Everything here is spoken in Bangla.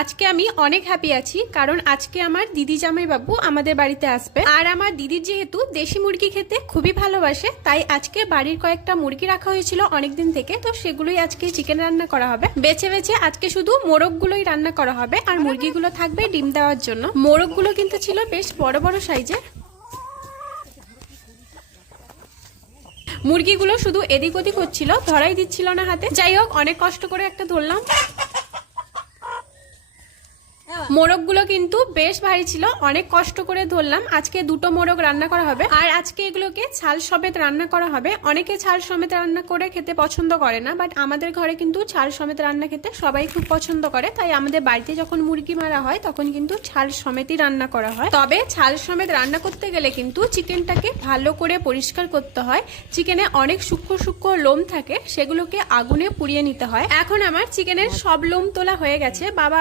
আজকে আমি অনেক হ্যাপি আছি, কারণ আজকে আমার দিদি জামাই বাবু আমাদের বাড়িতে আসবে। আর আমার দিদির যেহেতু দেশি মুরগি খেতে খুবই ভালোবাসে, তাই আজকে বাড়ির কয়েকটা মুরগি রাখা হয়েছিল অনেকদিন থেকে, তো সেগুলোই আজকে চিকেন রান্না করা হবে। বেছে বেছে আজকে শুধু মোরগগুলোই রান্না করা হবে, আর মুরগিগুলো থাকবে ডিম দেওয়ার জন্য। মোরগগুলো কিন্তু ছিল বেশ বড় বড় সাইজের। মুরগিগুলো শুধু এদিক ওদিক হচ্ছিল, ধরাই দিচ্ছিল না হাতে। যাই হোক, অনেক কষ্ট করে একটা ধরলাম। মোরগগুলো কিন্তু বেশ ভারী ছিল, অনেক কষ্ট করে ধরলাম। আজকে দুটো মোরগ রান্না করা হবে, আর আজকে এগুলোকে ছাল সমেত রান্না করা হবে। অনেকে ছাল সমেত রান্না করে খেতে পছন্দ করে না, বাট আমাদের ঘরে কিন্তু ছাল সমেত রান্না খেতে সবাই খুব পছন্দ করে। তাই আমাদের বাড়িতে যখন মুরগি মারা হয় তখন কিন্তু ছাল সমেতই রান্না করা হয়। তবে ছাল সমেত রান্না করতে গেলে কিন্তু চিকেনটাকে ভালো করে পরিষ্কার করতে হয়। চিকেনে অনেক সূক্ষ্ম সূক্ষ্ম লোম থাকে, সেগুলোকে আগুনে পুড়িয়ে নিতে হয়। এখন আমার চিকেনের সব লোম তোলা হয়ে গেছে। বাবা